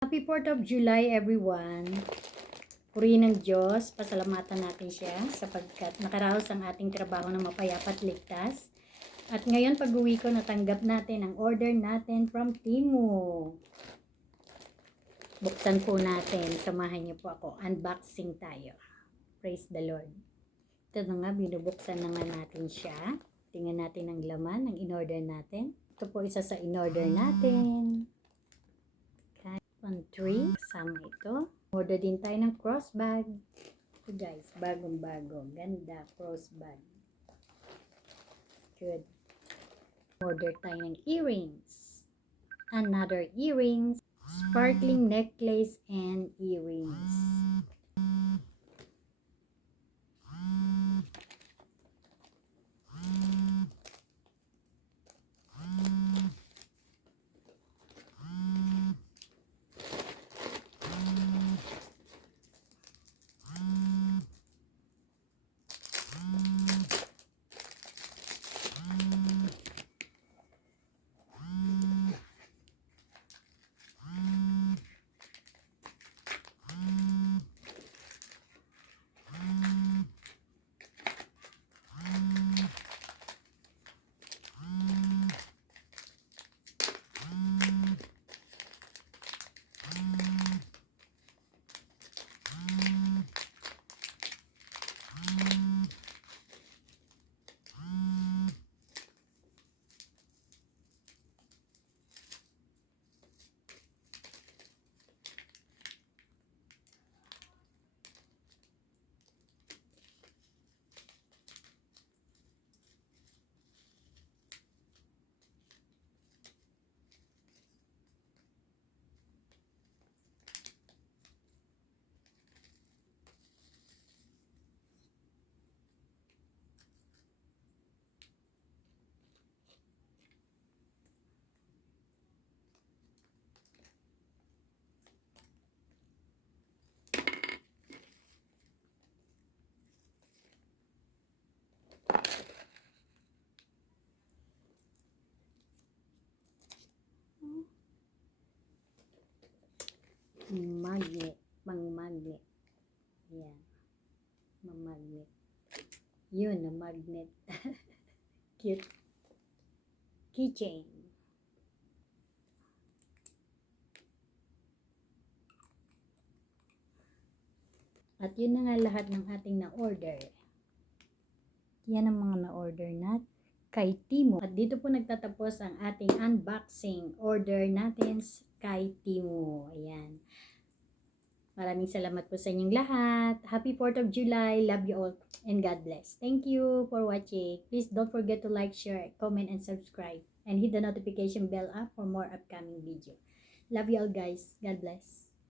Happy 4th of July everyone. Purihin ng Diyos, pasalamatan natin siya sapagkat nakaraos ang ating trabaho na mapayapa at ligtas. At ngayon pag-uwi ko natanggap natin ang order natin from Temu. Buksan po natin, samahan niyo po ako, unboxing tayo. Praise the Lord. Ito na nga, binubuksan na nga natin siya. Tingnan natin ang laman ng in-order natin. Ito po isa sa in-order natin. 1-3, kasama ito. Order din tayo ng crossbag. Ito guys, bagong-bago. Ganda, crossbag. Good. Order tayo ng earrings. Another earrings. Sparkling necklace and earrings. Magnet, pang-magnet. Yan. Mag-magnet. Yun, na magnet. Cute. Keychain. At yun na nga lahat ng ating na-order. Yan ang mga na-order natin kay Temu. At dito po nagtatapos ang ating unboxing order natin kay Temu. Ayan. Maraming salamat po sa inyong lahat. Happy 4th of July. Love you all and God bless. Thank you for watching. Please don't forget to like, share, comment, and subscribe. And hit the notification bell up for more upcoming video. Love you all guys. God bless.